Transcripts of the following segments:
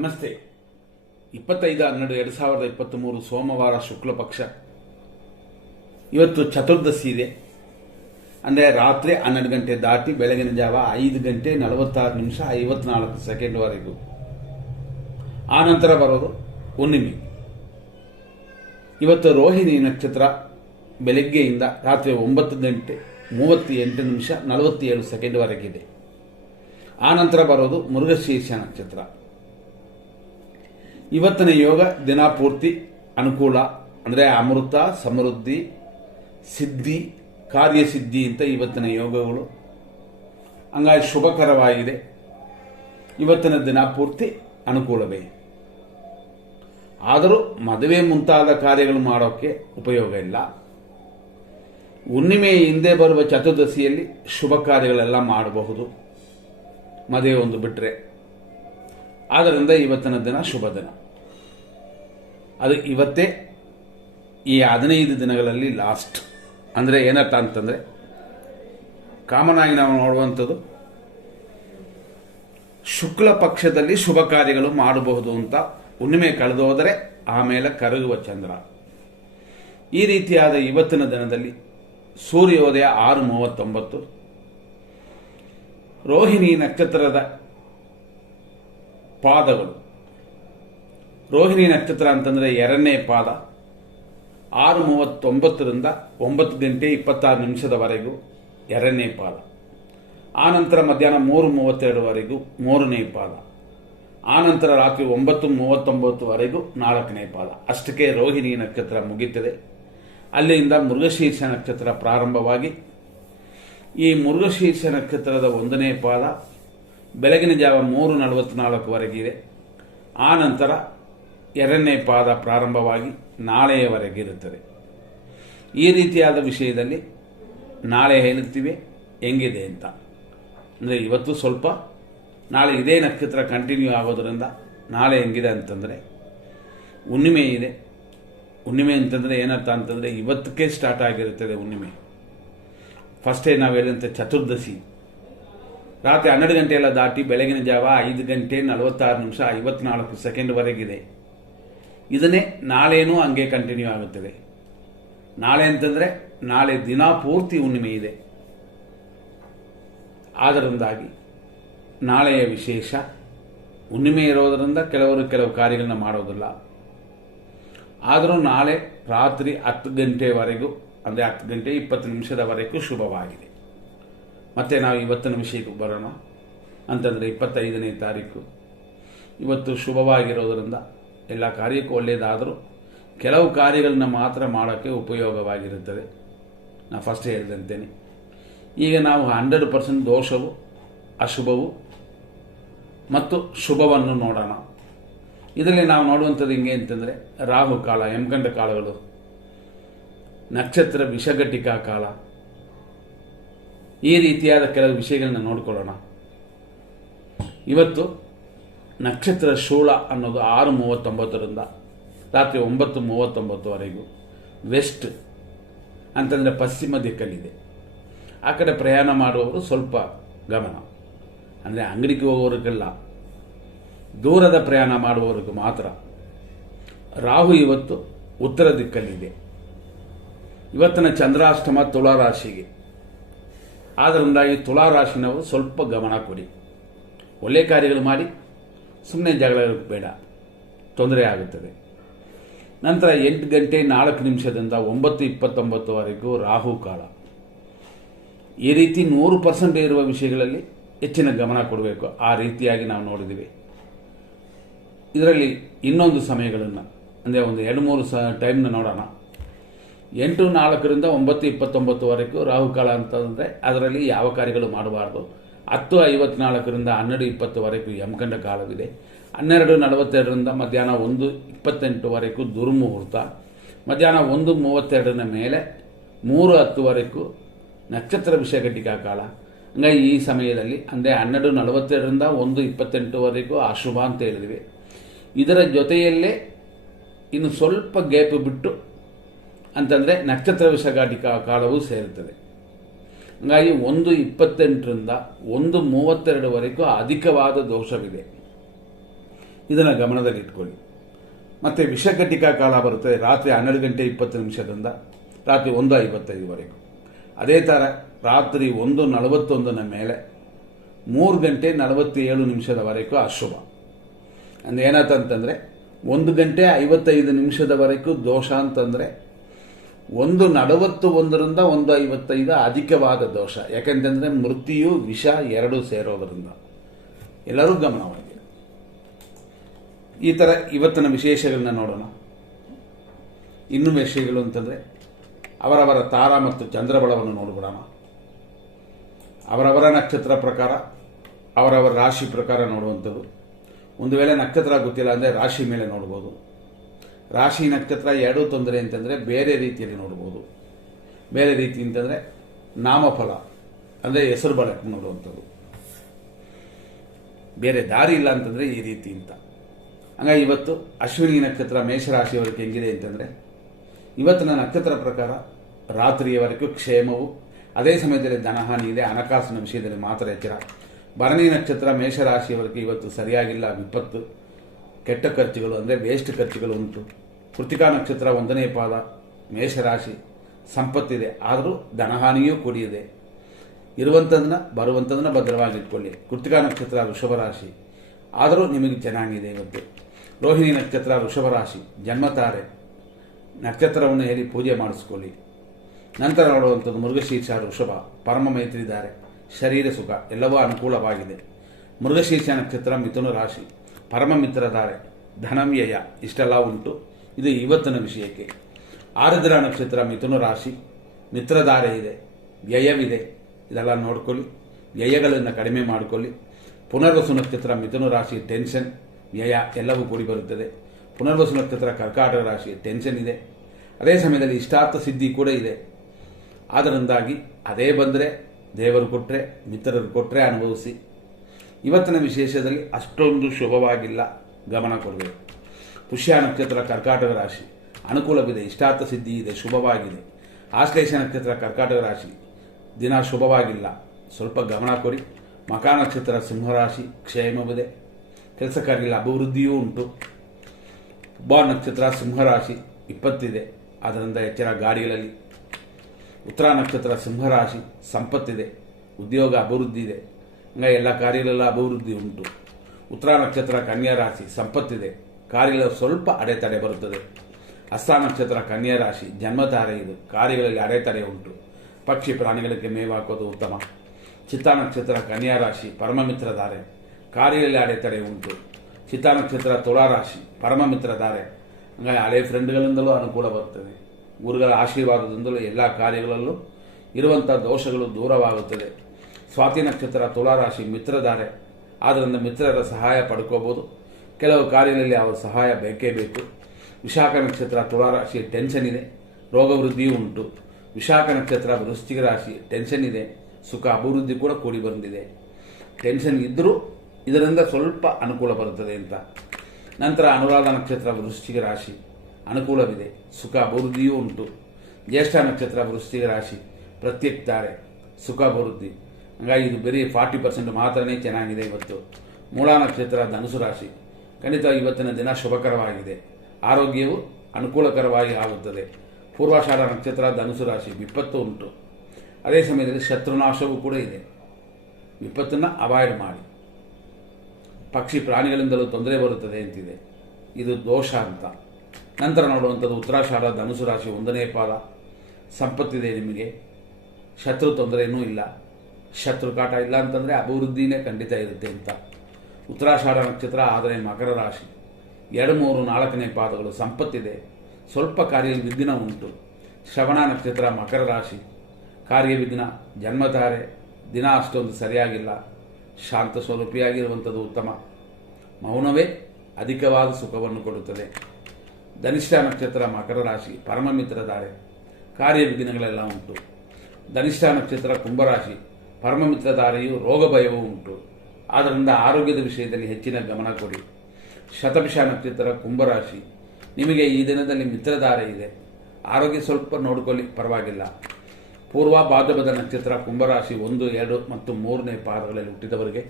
ನಮಸ್ತೆ. 25/12/2023 ಸೋಮವಾರ ಶುಕ್ಲ ಪಕ್ಷ. ಇವತ್ತು ಚತುರ್ದಶಿ ಇದೆ. ಅಂದರೆ ರಾತ್ರಿ 12 ಗಂಟೆ ದಾಟಿ ಬೆಳಗಿನ ಜಾವ 5 ಗಂಟೆ 46 ನಿಮಿಷ 54 ಸೆಕೆಂಡ್ವರೆಗೂ. ಆ ನಂತರ ಬರೋದು ಹುಣ್ಣಿಮೆ. ಇವತ್ತು ರೋಹಿಣಿ ನಕ್ಷತ್ರ ಬೆಳಗ್ಗೆಯಿಂದ ರಾತ್ರಿ 9 ಗಂಟೆ 38 ನಿಮಿಷ 47 ಸೆಕೆಂಡ್ವರೆಗಿದೆ. ಆ ನಂತರ ಬರೋದು ಮೃಗಶೀರ್ಷ ನಕ್ಷತ್ರ. ಇವತ್ತಿನ ಯೋಗ ದಿನ ಪೂರ್ತಿ ಅನುಕೂಲ, ಅಂದರೆ ಅಮೃತ, ಸಮೃದ್ಧಿ, ಸಿದ್ಧಿ, ಕಾರ್ಯಸಿದ್ಧಿ ಅಂತ ಇವತ್ತಿನ ಯೋಗಗಳು. ಹಂಗಾಗಿ ಶುಭಕರವಾಗಿದೆ. ಇವತ್ತಿನ ದಿನ ಪೂರ್ತಿ ಅನುಕೂಲವೇ. ಆದರೂ ಮದುವೆ ಮುಂತಾದ ಕಾರ್ಯಗಳು ಮಾಡೋಕ್ಕೆ ಉಪಯೋಗ ಇಲ್ಲ. ಹುಣ್ಣಿಮೆ ಹಿಂದೆ ಬರುವ ಚತುರ್ದಶಿಯಲ್ಲಿ ಶುಭ ಕಾರ್ಯಗಳೆಲ್ಲ ಮಾಡಬಹುದು, ಮದುವೆ ಒಂದು ಬಿಟ್ಟರೆ. ಆದ್ದರಿಂದ ಇವತ್ತಿನ ದಿನ ಶುಭ ದಿನ. ಅದು ಇವತ್ತೇ ಈ 15 ದಿನಗಳಲ್ಲಿ ಲಾಸ್ಟ್. ಅಂದರೆ ಏನರ್ಥ ಅಂತಂದರೆ, ಕಾಮನ್ ಆಗಿ ನಾವು ನೋಡುವಂಥದ್ದು ಶುಕ್ಲ ಪಕ್ಷದಲ್ಲಿ ಶುಭ ಕಾರ್ಯಗಳು ಮಾಡಬಹುದು ಅಂತ. ಹುಣ್ಣಿಮೆ ಕಳೆದು ಹೋದರೆ ಆಮೇಲೆ ಕರಗುವ ಚಂದ್ರ. ಈ ರೀತಿಯಾದ ಇವತ್ತಿನ ದಿನದಲ್ಲಿ ಸೂರ್ಯೋದಯ 6:39, ರೋಹಿಣಿ ನಕ್ಷತ್ರದ ಪಾದಗಳು. ರೋಹಿಣಿ ನಕ್ಷತ್ರ ಅಂತಂದರೆ 2ನೇ ಪಾದ 6:39ರಿಂದ 9 ಗಂಟೆ 26 ನಿಮಿಷದವರೆಗೂ 2ನೇ ಪಾದ. ಆನಂತರ ಮಧ್ಯಾಹ್ನ 3:32ವರೆಗೂ 3ನೇ ಪಾದ. ಆನಂತರ ರಾತ್ರಿ 9:39ವರೆಗೂ 4ನೇ ಪಾದ. ಅಷ್ಟಕ್ಕೆ ರೋಹಿಣಿ ನಕ್ಷತ್ರ ಮುಗಿಯುತ್ತದೆ. ಅಲ್ಲಿಂದ ಮೃಗಶೀರ್ಷ ನಕ್ಷತ್ರ ಪ್ರಾರಂಭವಾಗಿ ಈ ಮೃಗಶೀರ್ಷ ನಕ್ಷತ್ರದ 1ನೇ ಪಾದ ಬೆಳಗಿನ ಜಾವ 3:44ವರೆಗಿದೆ. ಆ ನಂತರ 2ನೇ ಪಾದ ಪ್ರಾರಂಭವಾಗಿ ನಾಳೆಯವರೆಗಿರುತ್ತದೆ. ಈ ರೀತಿಯಾದ ವಿಷಯದಲ್ಲಿ ನಾಳೆ ಹೇಳ್ತೀವಿ ಹೆಂಗಿದೆ ಅಂತ. ಅಂದರೆ ಇವತ್ತು ಸ್ವಲ್ಪ, ನಾಳೆ ಇದೇ ನಕ್ಷತ್ರ ಕಂಟಿನ್ಯೂ ಆಗೋದ್ರಿಂದ ನಾಳೆ ಹೆಂಗಿದೆ ಅಂತಂದರೆ, ಹುಣ್ಣಿಮೆ ಇದೆ. ಹುಣ್ಣಿಮೆ ಅಂತಂದರೆ ಏನರ್ಥ ಅಂತಂದರೆ, ಇವತ್ತಕ್ಕೆ ಸ್ಟಾರ್ಟ್ ಆಗಿರುತ್ತದೆ ಹುಣ್ಣಿಮೆ. ಫಸ್ಟೇ ನಾವು ಹೇಳಿದಂತೆ ಚತುರ್ದಶಿ ರಾತ್ರಿ 12 ಗಂಟೆ ಎಲ್ಲ ದಾಟಿ ಬೆಳಗಿನ ಜಾವ 5 ಗಂಟೆ 46 ನಿಮಿಷ 54 ಸೆಕೆಂಡ್ವರೆಗಿದೆ. ಇದನ್ನೇ ನಾಳೆನೂ ಹಂಗೆ ಕಂಟಿನ್ಯೂ ಆಗುತ್ತದೆ. ನಾಳೆ ಅಂತಂದರೆ ನಾಳೆ ದಿನ ಪೂರ್ತಿ ಹುಣ್ಣಿಮೆ ಇದೆ. ಆದ್ದರಿಂದಾಗಿ ನಾಳೆಯ ವಿಶೇಷ. ಹುಣ್ಣಿಮೆ ಇರೋದರಿಂದ ಕೆಲವು ಕಾರ್ಯಗಳನ್ನ ಮಾಡೋದಿಲ್ಲ. ಆದರೂ ನಾಳೆ ರಾತ್ರಿ 10 ಗಂಟೆವರೆಗೂ, ಅಂದರೆ 10 ಗಂಟೆ 20 ನಿಮಿಷದವರೆಗೂ ಶುಭವಾಗಿದೆ. ಮತ್ತೆ ನಾವು ಇವತ್ತಿನ ವಿಷಯಕ್ಕೆ ಬರೋಣ ಅಂತಂದರೆ, 25ನೇ ತಾರೀಕು ಇವತ್ತು ಶುಭವಾಗಿರೋದರಿಂದ ಎಲ್ಲ ಕಾರ್ಯಕ್ಕೂ ಒಳ್ಳೆಯದಾದರೂ ಕೆಲವು ಕಾರ್ಯಗಳನ್ನ ಮಾತ್ರ ಮಾಡೋಕ್ಕೆ ಉಪಯೋಗವಾಗಿರುತ್ತದೆ. ನಾನು ಫಸ್ಟ್ ಹೇಳಿದಂತೇನೆ. ಈಗ ನಾವು 100% ದೋಷವು, ಅಶುಭವು ಮತ್ತು ಶುಭವನ್ನು ನೋಡೋಣ. ಇದರಲ್ಲಿ ನಾವು ನೋಡುವಂಥದ್ದು ಹಿಂಗೆ ಅಂತಂದರೆ, ರಾಹು ಕಾಲ, ಯಮಗಂಡ ಕಾಲಗಳು, ನಕ್ಷತ್ರ ವಿಷಘಟಿಕಾ ಕಾಲ, ಈ ರೀತಿಯಾದ ಕೆಲವು ವಿಷಯಗಳನ್ನ ನೋಡಿಕೊಳ್ಳೋಣ. ಇವತ್ತು ನಕ್ಷತ್ರ ಶೂಲ ಅನ್ನೋದು 6:39ರಿಂದ ರಾತ್ರಿ 9:39ವರೆಗೂ ವೆಸ್ಟ್ ಅಂತಂದರೆ ಪಶ್ಚಿಮ ದಿಕ್ಕಲ್ಲಿದೆ. ಆ ಕಡೆ ಪ್ರಯಾಣ ಮಾಡುವವರು ಸ್ವಲ್ಪ ಗಮನ. ಅಂದರೆ ಅಂಗಡಿಗೆ ಹೋಗೋರಿಗೆಲ್ಲ, ದೂರದ ಪ್ರಯಾಣ ಮಾಡುವವರಿಗೂ ಮಾತ್ರ. ರಾಹು ಇವತ್ತು ಉತ್ತರ ದಿಕ್ಕಲ್ಲಿದೆ. ಇವತ್ತಿನ ಚಂದ್ರಾಷ್ಟಮ ತುಲಾರಾಶಿಗೆ. ಆದ್ದರಿಂದಾಗಿ ತುಲಾರಾಶಿನವರು ಸ್ವಲ್ಪ ಗಮನ ಕೊಡಿ. ಒಳ್ಳೆಯ ಕಾರ್ಯಗಳು ಮಾಡಿ, ಸುಮ್ಮನೆ ಜಗಳ ಬೇಡ, ತೊಂದರೆ ಆಗುತ್ತದೆ. ನಂತರ 8 ಗಂಟೆ 4 ನಿಮಿಷದಿಂದ 9:29ವರೆಗೂ ರಾಹು ಕಾಲ. ಈ ರೀತಿ 100% ಇರುವ ವಿಷಯಗಳಲ್ಲಿ ಹೆಚ್ಚಿನ ಗಮನ ಕೊಡಬೇಕು. ಆ ರೀತಿಯಾಗಿ ನಾವು ನೋಡಿದ್ದೀವಿ. ಇದರಲ್ಲಿ ಇನ್ನೊಂದು ಸಮಯಗಳನ್ನು, ಅಂದರೆ ಒಂದು 2-3 ಟೈಮ್ನ ನೋಡೋಣ. 8:04ರಿಂದ 9:29ವರೆಗೂ ರಾಹುಕಾಲ ಅಂತಂದರೆ ಅದರಲ್ಲಿ ಯಾವ ಕಾರ್ಯಗಳು ಮಾಡಬಾರ್ದು. 10:54ರಿಂದ 12:20ವರೆಗೂ ಯಮಗಂಡ ಕಾಲವಿದೆ. 12:42ರಿಂದ ಮಧ್ಯಾಹ್ನ 1:28ವರೆಗೂ ದುರ್ಮುಹೂರ್ತ. ಮಧ್ಯಾಹ್ನ 1:32ನ ಮೇಲೆ 3:10ವರೆಗೂ ನಕ್ಷತ್ರ ವಿಷಘಟಿಕಾ ಕಾಲ. ಹಂಗಾಗಿ ಈ ಸಮಯದಲ್ಲಿ, ಅಂದರೆ 12:42ರಿಂದ 1:28ವರೆಗೂ ಅಶುಭ ಅಂತ ಹೇಳಿದ್ವಿ. ಇದರ ಜೊತೆಯಲ್ಲೇ ಇನ್ನು ಸ್ವಲ್ಪ ಗ್ಯಾಪ್ ಬಿಟ್ಟು ಅಂತಂದರೆ ನಕ್ಷತ್ರ ವಿಷಘಟಿಕಾ ಕಾಲವೂ ಸೇರುತ್ತದೆ. ಹಾಗಾಗಿ 1:28ರಿಂದ 1:32ವರೆಗೂ ಅಧಿಕವಾದ ದೋಷವಿದೆ. ಇದನ್ನು ಗಮನದಲ್ಲಿಟ್ಕೊಳ್ಳಿ. ಮತ್ತು ವಿಷಕಟಿಕಾ ಕಾಲ ಬರುತ್ತದೆ ರಾತ್ರಿ 12 ಗಂಟೆ 20 ನಿಮಿಷದಿಂದ ರಾತ್ರಿ 1:55ವರೆಗೂ. ಅದೇ ಥರ ರಾತ್ರಿ 1:41 ಮೇಲೆ 3 ಗಂಟೆ 47 ನಿಮಿಷದವರೆಗೂ ಅಶುಭ. ಅಂದರೆ ಏನಾಯ್ತಂತಂದರೆ 1 ಗಂಟೆ 55 ನಿಮಿಷದವರೆಗೂ ದೋಷ ಅಂತಂದರೆ 1:41ರಿಂದ 1:55 ಅಧಿಕವಾದ ದೋಷ. ಯಾಕೆಂತಂದರೆ ಮೃತ್ಯು ವಿಷ ಎರಡೂ ಸೇರೋದರಿಂದ ಎಲ್ಲರೂ ಗಮನವಾಗಿ. ಈ ಥರ ಇವತ್ತಿನ ವಿಶೇಷಗಳನ್ನ ನೋಡೋಣ. ಇನ್ನೂ ವಿಷಯಗಳು ಅಂತಂದರೆ ಅವರವರ ತಾರಾ ಮತ್ತು ಚಂದ್ರಬಲವನ್ನು ನೋಡಿಬಿಡೋಣ. ಅವರವರ ನಕ್ಷತ್ರ ಪ್ರಕಾರ ಅವರವರ ರಾಶಿ ಪ್ರಕಾರ ನೋಡುವಂಥದ್ದು. ಒಂದು ವೇಳೆ ನಕ್ಷತ್ರ ಗೊತ್ತಿಲ್ಲ ಅಂದರೆ ರಾಶಿ ಮೇಲೆ ನೋಡ್ಬೋದು. ರಾಶಿ ನಕ್ಷತ್ರ ಎರಡೂ ತೊಂದರೆ ಅಂತಂದರೆ ಬೇರೆ ರೀತಿಯಲ್ಲಿ ನೋಡ್ಬೋದು. ಬೇರೆ ರೀತಿ ಅಂತಂದರೆ ನಾಮಫಲ ಅಂದರೆ ಹೆಸರು ಬಳಕೆ ನೋಡುವಂಥದ್ದು. ಬೇರೆ ದಾರಿ ಇಲ್ಲ ಅಂತಂದರೆ ಈ ರೀತಿ ಅಂತ. ಹಂಗಾಗಿ ಇವತ್ತು ಅಶ್ವಿನಿ ನಕ್ಷತ್ರ ಮೇಷರಾಶಿಯವರೆಗೆ ಹೆಂಗಿದೆ ಅಂತಂದರೆ ಇವತ್ತಿನ ನಕ್ಷತ್ರ ಪ್ರಕಾರ ರಾತ್ರಿಯವರೆಗೂ ಕ್ಷೇಮವು, ಅದೇ ಸಮಯದಲ್ಲಿ ಧನಹಾನಿ ಇದೆ. ಹಣಕಾಸಿನ ವಿಷಯದಲ್ಲಿ ಮಾತ್ರ ಎಚ್ಚರ. ಭರಣಿ ನಕ್ಷತ್ರ ಮೇಷರಾಶಿಯವರೆಗೆ ಇವತ್ತು ಸರಿಯಾಗಿಲ್ಲ, ವಿಪತ್ತು, ಕೆಟ್ಟ ಖರ್ಚುಗಳು ಅಂದರೆ ವೇಸ್ಟ್ ಖರ್ಚುಗಳು ಉಂಟು. ಕೃತಿಕಾ ನಕ್ಷತ್ರ 1ನೇ ಪಾದ ಮೇಷರಾಶಿ, ಸಂಪತ್ತಿದೆ ಆದರೂ ಧನಹಾನಿಯೂ ಕೂಡಿದೆ. ಇರುವಂಥದನ್ನ ಬರುವಂಥದನ್ನ ಭದ್ರವಾಗಿಟ್ಕೊಳ್ಳಿ. ಕೃತಿಕಾ ನಕ್ಷತ್ರ ವೃಷಭ ರಾಶಿ, ಆದರೂ ನಿಮಗೆ ಚೆನ್ನಾಗಿದೆ ಇವತ್ತು. ರೋಹಿಣಿ ನಕ್ಷತ್ರ ವೃಷಭ ರಾಶಿ, ಜನ್ಮತಾರೆ ನಕ್ಷತ್ರವನ್ನು ಹೇಳಿ ಪೂಜೆ ಮಾಡಿಸ್ಕೊಳ್ಳಿ. ನಂತರ ನೋಡುವಂಥದ್ದು ಮೃಗಶೀರ್ಷ ವೃಷಭ, ಪರಮ ಮೈತ್ರಿದ್ದಾರೆ, ಶರೀರ ಸುಖ ಎಲ್ಲವೂ ಅನುಕೂಲವಾಗಿದೆ. ಮೃಗಶೀರ್ಷ ನಕ್ಷತ್ರ ಮಿಥುನ ರಾಶಿ, ಪರಮ ಮಿತ್ರಧಾರೆ, ಧನವ್ಯಯ ಇಷ್ಟೆಲ್ಲ ಉಂಟು. ಇದು ಇವತ್ತಿನ ವಿಷಯಕ್ಕೆ. ಆರುದ್ರ ನಕ್ಷತ್ರ ಮಿಥುನ ರಾಶಿ, ಮಿತ್ರಧಾರೆ ಇದೆ, ವ್ಯಯವಿದೆ, ಇದೆಲ್ಲ ನೋಡ್ಕೊಳ್ಳಿ. ವ್ಯಯಗಳನ್ನು ಕಡಿಮೆ ಮಾಡಿಕೊಳ್ಳಿ. ಪುನರ್ವಸು ನಕ್ಷತ್ರ ಮಿಥುನ ರಾಶಿ, ಟೆನ್ಷನ್ ವ್ಯಯ ಎಲ್ಲವೂ ಕೂಡಿ ಬರುತ್ತದೆ. ಪುನರ್ವಸು ನಕ್ಷತ್ರ ಕರ್ಕಾಟಕ ರಾಶಿ, ಟೆನ್ಷನ್ ಇದೆ. ಅದೇ ಸಮಯದಲ್ಲಿ ಇಷ್ಟಾರ್ಥ ಸಿದ್ಧಿ ಕೂಡ ಇದೆ. ಆದ್ದರಿಂದಾಗಿ ಅದೇ ಬಂದರೆ ದೇವರು ಕೊಟ್ಟರೆ ಮಿತ್ರರು ಕೊಟ್ಟರೆ ಅನುಭವಿಸಿ. ಇವತ್ತಿನ ವಿಶೇಷದಲ್ಲಿ ಅಷ್ಟೊಂದು ಶುಭವಾಗಿಲ್ಲ, ಗಮನ ಕೊಡಬೇಕು. ಪುಷ್ಯ ನಕ್ಷತ್ರ ಕರ್ಕಾಟಕ ರಾಶಿ, ಅನುಕೂಲವಿದೆ, ಇಷ್ಟಾರ್ಥ ಸಿದ್ಧಿ ಇದೆ, ಶುಭವಾಗಿದೆ. ಆಶ್ಲೇಷ ನಕ್ಷತ್ರ ಕರ್ಕಾಟಕ ರಾಶಿ, ದಿನ ಶುಭವಾಗಿಲ್ಲ, ಸ್ವಲ್ಪ ಗಮನ ಕೊಡಿ. ಮಕ ನಕ್ಷತ್ರ ಸಿಂಹರಾಶಿ, ಕ್ಷೇಮವಿದೆ, ಕೆಲಸ ಕಾರ್ಯಗಳ ಅಭಿವೃದ್ಧಿಯೂ ಉಂಟು. ಉಬ್ಬ ನಕ್ಷತ್ರ ಸಿಂಹರಾಶಿ, ವಿಪತ್ತಿದೆ, ಅದರಿಂದ ಎಚ್ಚರ ಗಾಡಿಗಳಲ್ಲಿ. ಉತ್ತರ ನಕ್ಷತ್ರ ಸಿಂಹರಾಶಿ, ಸಂಪತ್ತಿದೆ, ಉದ್ಯೋಗ ಅಭಿವೃದ್ಧಿ ಇದೆ, ಹಂಗಾಗಿ ಎಲ್ಲ ಕಾರ್ಯಗಳೆಲ್ಲ ಅಭಿವೃದ್ಧಿ ಉಂಟು. ಉತ್ತರ ನಕ್ಷತ್ರ ಕನ್ಯಾ ರಾಶಿ, ಸಂಪತ್ತಿದೆ, ಕಾರ್ಯಗಳ ಸ್ವಲ್ಪ ಅಡೆತಡೆ ಬರುತ್ತದೆ. ಹಸ್ತ ನಕ್ಷತ್ರ ಕನ್ಯಾ ರಾಶಿ, ಜನ್ಮತಾರೆ ಇದು, ಕಾರ್ಯಗಳಲ್ಲಿ ಅಡೆತಡೆ ಉಂಟು. ಪಕ್ಷಿ ಪ್ರಾಣಿಗಳಿಗೆ ಮೇವು ಹಾಕೋದು ಉತ್ತಮ. ಚಿತ್ತಾ ನಕ್ಷತ್ರ ಕನ್ಯಾ ರಾಶಿ, ಪರಮ ಮಿತ್ರಧಾರೆ, ಕಾರ್ಯಗಳಲ್ಲಿ ಅಡೆತಡೆ ಉಂಟು. ಚಿತ್ತಾ ನಕ್ಷತ್ರ ತುಳಾ ರಾಶಿ, ಪರಮ ಮಿತ್ರಧಾರೆ, ಹಂಗಾಗಿ ಹಳೆ ಫ್ರೆಂಡ್ಗಳಿಂದಲೂ ಅನುಕೂಲ ಬರುತ್ತದೆ. ಗುರುಗಳ ಆಶೀರ್ವಾದದಿಂದಲೂ ಎಲ್ಲ ಕಾರ್ಯಗಳಲ್ಲೂ ಇರುವಂಥ ದೋಷಗಳು ದೂರವಾಗುತ್ತದೆ. ಸ್ವಾತಿ ನಕ್ಷತ್ರ ತುಳಾ ರಾಶಿ, ಮಿತ್ರಧಾರೆ, ಆದ್ದರಿಂದ ಮಿತ್ರರ ಸಹಾಯ ಪಡ್ಕೋಬೋದು. ಕೆಲವು ಕಾರ್ಯಗಳಲ್ಲಿ ಅವರ ಸಹಾಯ ಬೇಕೇ ಬೇಕು. ವಿಶಾಖ ನಕ್ಷತ್ರ ತುಳಾ ರಾಶಿ, ಟೆನ್ಷನ್ ಇದೆ, ರೋಗ ವೃದ್ಧಿಯೂ ಉಂಟು. ವಿಶಾಖ ನಕ್ಷತ್ರ ವೃಶ್ಚಿಕ ರಾಶಿ, ಟೆನ್ಷನ್ ಇದೆ, ಸುಖ ಅಭಿವೃದ್ಧಿ ಕೂಡ ಕೂಡಿ ಬಂದಿದೆ. ಟೆನ್ಷನ್ ಇದ್ದರೂ ಇದರಿಂದ ಸ್ವಲ್ಪ ಅನುಕೂಲ ಬರುತ್ತದೆ ಅಂತ. ನಂತರ ಅನುರಾಧ ನಕ್ಷತ್ರ ವೃಶ್ಚಿಕ ರಾಶಿ, ಅನುಕೂಲವಿದೆ, ಸುಖ ಅಭಿವೃದ್ಧಿಯೂ ಉಂಟು. ಜ್ಯೇಷ್ಠ ನಕ್ಷತ್ರ ವೃಶ್ಚಿಕ ರಾಶಿ, ಪ್ರತ್ಯೇಕ್ತಾರೆ, ಸುಖ ಅಭಿವೃದ್ಧಿ, ಹಾಗಾಗಿ ಇದು ಬರೀ 40% ಮಾತ್ರನೇ ಚೆನ್ನಾಗಿದೆ ಇವತ್ತು. ಮೂಲ ನಕ್ಷತ್ರ ಧನುಸು ರಾಶಿ, ಖಂಡಿತ ಇವತ್ತಿನ ದಿನ ಶುಭಕರವಾಗಿದೆ, ಆರೋಗ್ಯವು ಅನುಕೂಲಕರವಾಗಿ ಆಗುತ್ತದೆ. ಪೂರ್ವಾಷಾಢ ನಕ್ಷತ್ರ ಧನುಸು ರಾಶಿ, ವಿಪತ್ತು ಉಂಟು. ಅದೇ ಸಮಯದಲ್ಲಿ ಶತ್ರುನಾಶವೂ ಕೂಡ ಇದೆ, ವಿಪತ್ತನ್ನು ಅವಾಯ್ಡ್ ಮಾಡಿ. ಪಕ್ಷಿ ಪ್ರಾಣಿಗಳಿಂದಲೂ ತೊಂದರೆ ಬರುತ್ತದೆ ಅಂತಿದೆ, ಇದು ದೋಷ ಅಂತ. ನಂತರ ನೋಡುವಂಥದ್ದು ಉತ್ತರಾಷಾಢ ಧನುಸು ರಾಶಿ, 1ನೇ ಪಾದ, ಸಂಪತ್ತಿದೆ ನಿಮಗೆ, ಶತ್ರು ತೊಂದರೆಯೂ ಇಲ್ಲ, ಶತ್ರು ಕಾಟ ಇಲ್ಲ ಅಂತಂದರೆ ಅಭಿವೃದ್ಧಿನೇ ಖಂಡಿತ ಇರುತ್ತೆ ಅಂತ. ಉತ್ತರಾಷಾಢ ನಕ್ಷತ್ರ ಆದರೆ ಮಕರ ರಾಶಿ, 2, 3, 4ನೇ ಪಾದಗಳು, ಸಂಪತ್ತಿದೆ, ಸ್ವಲ್ಪ ಕಾರ್ಯ ವಿಘ್ನ ಉಂಟು. ಶ್ರವಣ ನಕ್ಷತ್ರ ಮಕರ ರಾಶಿ, ಕಾರ್ಯ ವಿಘ್ನ, ಜನ್ಮತಾರೆ, ದಿನ ಅಷ್ಟೊಂದು ಸರಿಯಾಗಿಲ್ಲ, ಶಾಂತ ಸ್ವರೂಪಿಯಾಗಿರುವಂಥದ್ದು ಉತ್ತಮ. ಮೌನವೇ ಅಧಿಕವಾದ ಸುಖವನ್ನು ಕೊಡುತ್ತದೆ. ಧನಿಷ್ಠ ನಕ್ಷತ್ರ ಮಕರ ರಾಶಿ, ಪರಮ ಮಿತ್ರಧಾರೆ, ಕಾರ್ಯ ವಿಘ್ನಗಳೆಲ್ಲ ಉಂಟು. ಧನಿಷ್ಠ ನಕ್ಷತ್ರ ಕುಂಭರಾಶಿ, ಪರಮ ಮಿತ್ರಧಾರೆಯು ರೋಗ ಭಯವೂ ಉಂಟು, ಆದ್ದರಿಂದ ಆರೋಗ್ಯದ ವಿಷಯದಲ್ಲಿ ಹೆಚ್ಚಿನ ಗಮನ ಕೊಡಿ. ಶತಭಿಷ ನಕ್ಷತ್ರ ಕುಂಭರಾಶಿ, ನಿಮಗೆ ಈ ದಿನದಲ್ಲಿ ಮಿತ್ರಧಾರೆ ಇದೆ, ಆರೋಗ್ಯ ಸ್ವಲ್ಪ ನೋಡಿಕೊಳ್ಳಿ, ಪರವಾಗಿಲ್ಲ. ಪೂರ್ವ ಭಾದ್ರಪದ ನಕ್ಷತ್ರ ಕುಂಭರಾಶಿ, 1, 2 ಮತ್ತು 3ನೇ ಪಾದಗಳಲ್ಲಿ ಹುಟ್ಟಿದವರಿಗೆ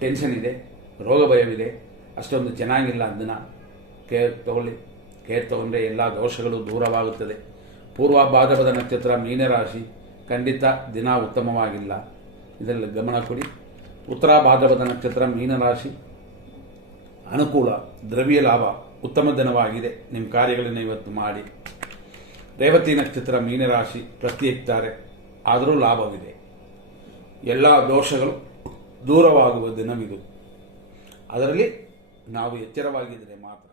ಟೆನ್ಷನ್ ಇದೆ, ರೋಗ ಭಯವಿದೆ, ಅಷ್ಟೊಂದು ಚೆನ್ನಾಗಿಲ್ಲ. ದಿನ ಕೇರ್ ತಗೊಳ್ಳಿ. ಕೇರ್ ತಗೊಂಡ್ರೆ ಎಲ್ಲ ದೋಷಗಳು ದೂರವಾಗುತ್ತದೆ. ಪೂರ್ವ ಭಾದ್ರಪದ ನಕ್ಷತ್ರ ಮೀನರಾಶಿ ಖಂಡಿತ ದಿನ ಉತ್ತಮವಾಗಿಲ್ಲ, ಇದರಲ್ಲಿ ಗಮನ ಕೊಡಿ. ಉತ್ತರ ಭಾದ್ರಪದ ನಕ್ಷತ್ರ ಮೀನರಾಶಿ ಅನುಕೂಲ, ದ್ರವ್ಯ ಲಾಭ, ಉತ್ತಮ ದಿನವಾಗಿದೆ. ನಿಮ್ಮ ಕಾರ್ಯಗಳನ್ನು ಇವತ್ತು ಮಾಡಿ. ರೇವತಿ ನಕ್ಷತ್ರ ಮೀನರಾಶಿ ಪ್ರತಿಯಕ್ತಾರೆ, ಆದರೂ ಲಾಭವಿದೆ. ಎಲ್ಲ ದೋಷಗಳು ದೂರವಾಗುವ ದಿನವಿದು. ಅದರಲ್ಲಿ ನಾವು ಎಚ್ಚರವಾಗಿದ್ದರೆ ಮಾತ್ರ.